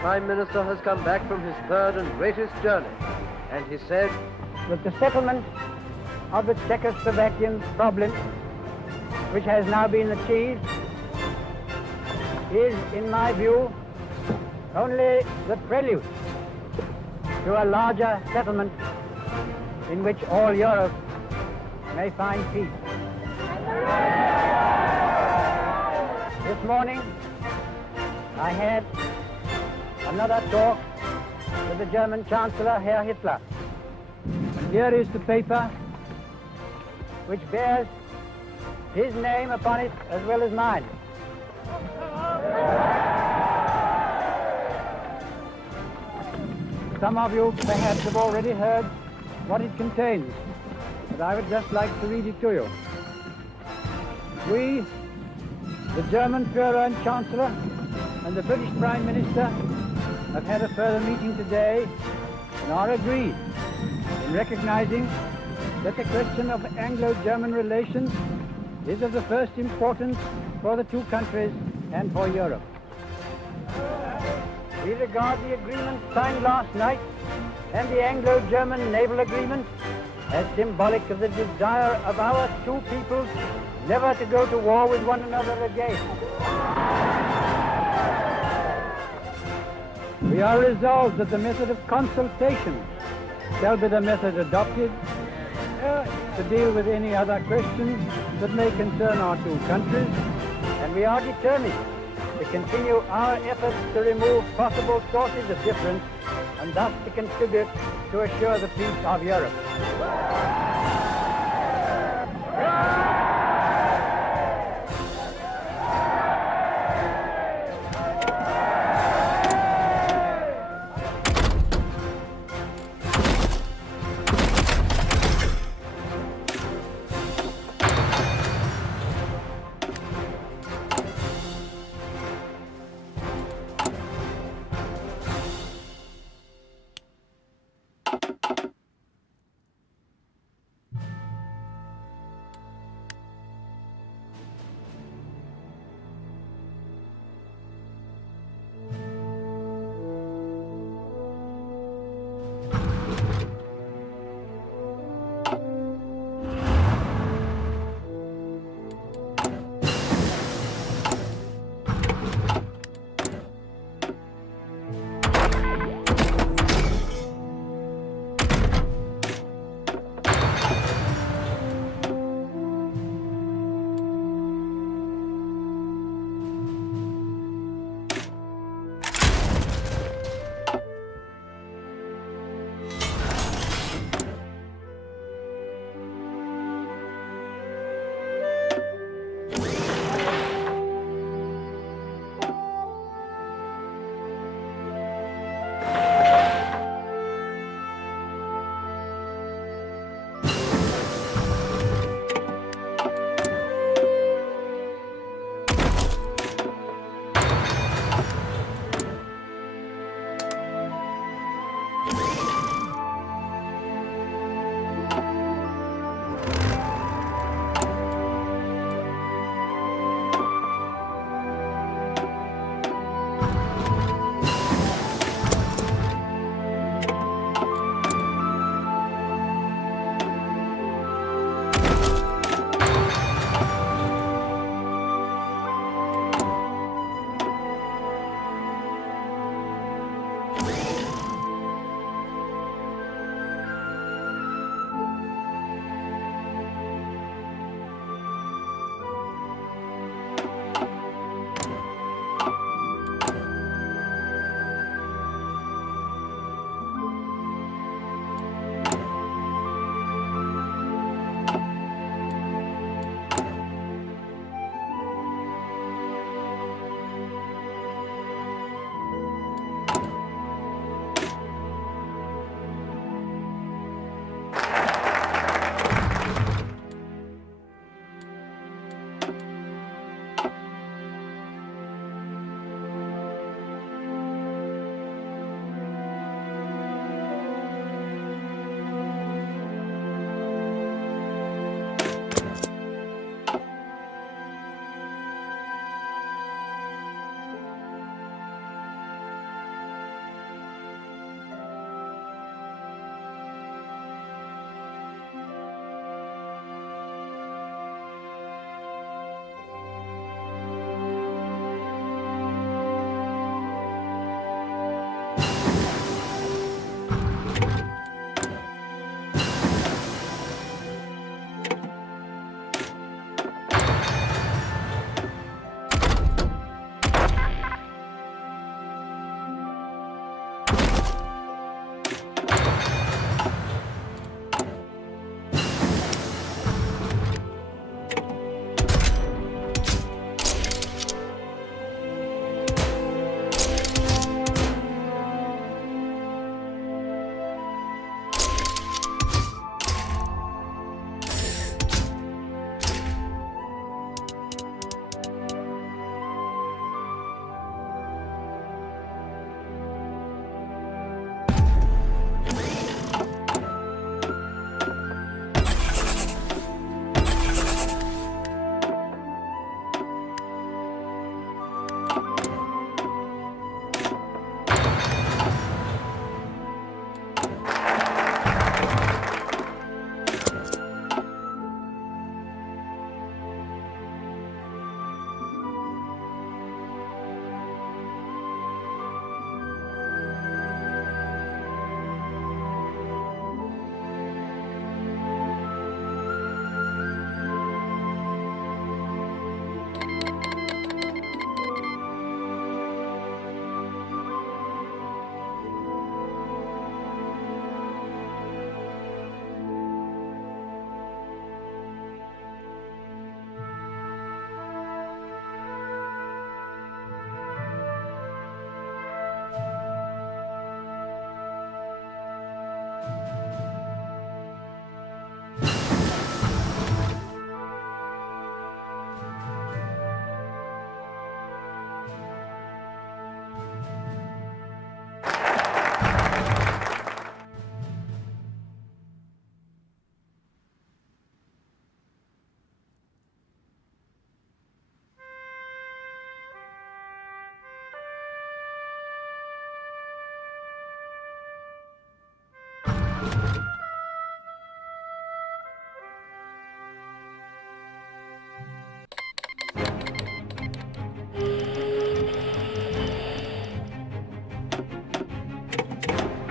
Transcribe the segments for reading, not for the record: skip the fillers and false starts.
Prime Minister has come back from his third and greatest journey, and he said that the settlement of the Czechoslovakian problem, which has now been achieved, is, in my view, only the prelude to a larger settlement in which all Europe may find peace. This morning, I had another talk with the German Chancellor, Herr Hitler. And here is the paper which bears his name upon it as well as mine. Some of you perhaps have already heard what it contains, but I would just like to read it to you. We, the German Führer and Chancellor, and the British Prime Minister have had a further meeting today and are agreed in recognizing that the question of Anglo-German relations is of the first importance for the two countries and for Europe. We regard the agreement signed last night and the Anglo-German naval agreement as symbolic of the desire of our two peoples never to go to war with one another again. We are resolved that the method of consultation shall be the method adopted to deal with any other questions that may concern our two countries, and we are determined to continue our efforts to remove possible sources of difference and thus to contribute to assure the peace of Europe.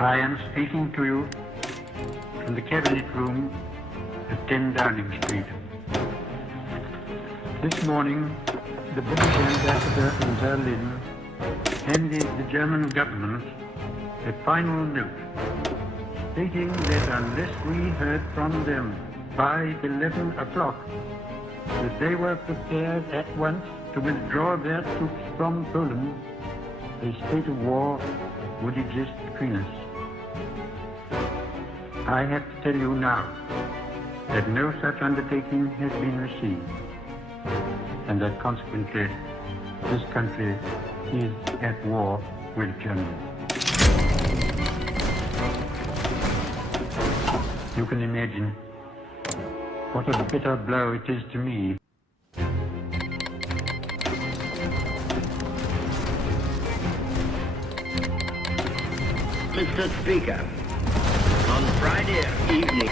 I am speaking to you from the cabinet room at 10 Downing Street. This morning, the British ambassador in Berlin handed the German government a final note stating that unless we heard from them by 11 o'clock, that they were prepared at once to withdraw their troops from Poland, a state of war would exist between us. I have to tell you now that no such undertaking has been received, and that consequently this country is at war with Germany. You can imagine what a bitter blow it is to me. Mr. Speaker, on Friday evening,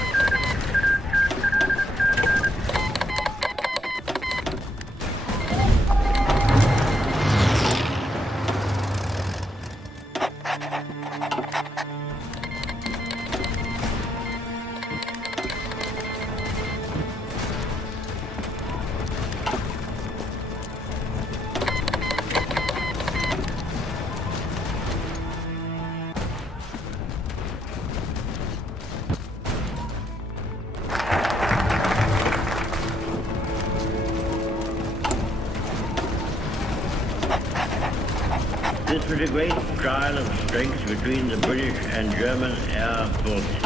this was a great trial of strength between the British and German air forces.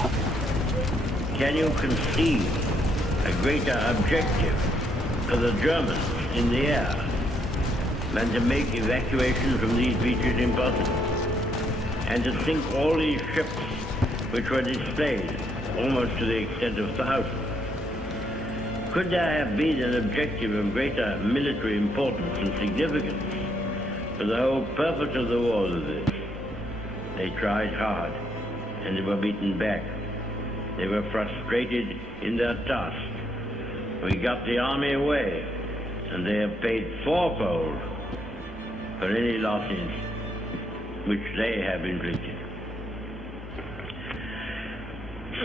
Can you conceive a greater objective for the Germans in the air than to make evacuation from these beaches impossible? And to think all these ships which were displayed, almost to the extent of thousands. Could there have been an objective of greater military importance and significance? For the whole purpose of the war was this. They tried hard, and they were beaten back. They were frustrated in their task. We got the army away, and they have paid fourfold for any losses which they have inflicted.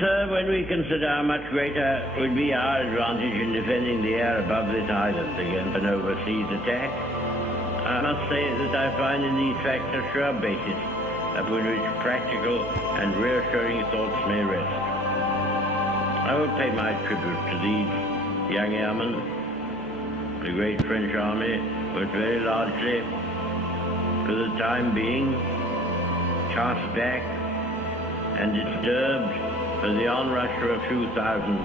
Sir, when we consider how much greater would be our advantage in defending the air above this island against an overseas attack, I must say that I find in these facts a sure basis upon which practical and reassuring thoughts may rest. I will pay my tribute to these young airmen. The great French army was very largely, for the time being, cast back and disturbed for the onrush of a few thousands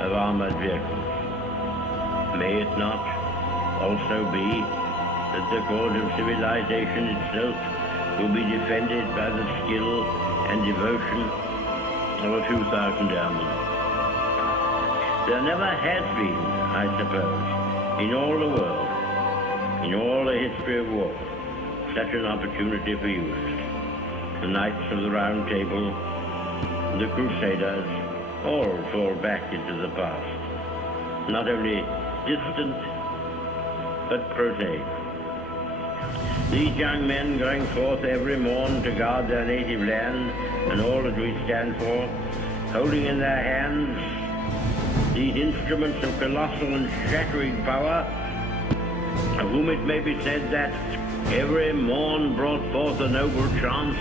of armored vehicles. May it not also be that the cause of civilization itself will be defended by the skill and devotion of a few thousand airmen? There never has been, I suppose, in all the world, in all the history of war, such an opportunity for use. The Knights of the Round Table, the Crusaders, all fall back into the past, not only distant, but prosaic. These young men going forth every morn to guard their native land and all that we stand for, holding in their hands these instruments of colossal and shattering power, of whom it may be said that every morn brought forth a noble chance,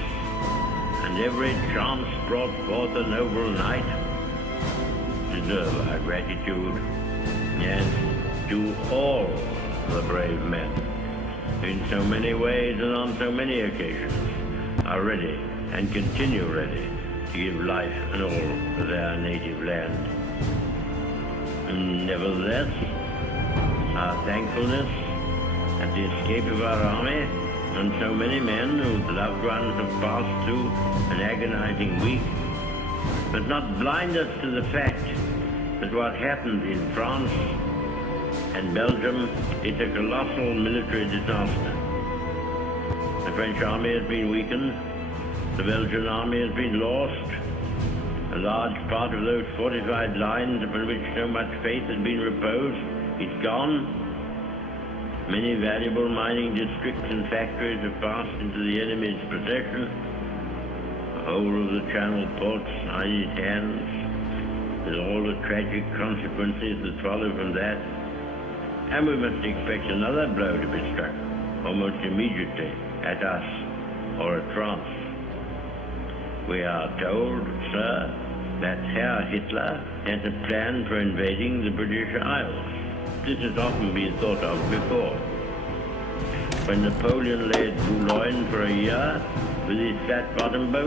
and every chance brought forth a noble night, deserve our gratitude, yes, to all the brave men, in so many ways and on so many occasions, are ready and continue ready to give life and all to their native land. And nevertheless, our thankfulness at the escape of our army and so many men whose loved ones have passed through an agonizing week does not blind us to the fact that what happened in France and Belgium is a colossal military disaster. The French army has been weakened, the Belgian army has been lost, A large part of those fortified lines upon which so much faith had been reposed is gone. Many valuable mining districts and factories have passed into the enemy's possession. The whole of the Channel ports are in his hands, with all the tragic consequences that follow from that. And we must expect another blow to be struck, almost immediately, at us or at France. We are told, sir, that Herr Hitler has a plan for invading the British Isles. This has often been thought of before. When Napoleon lay at Boulogne for a year with his flat-bottomed boat,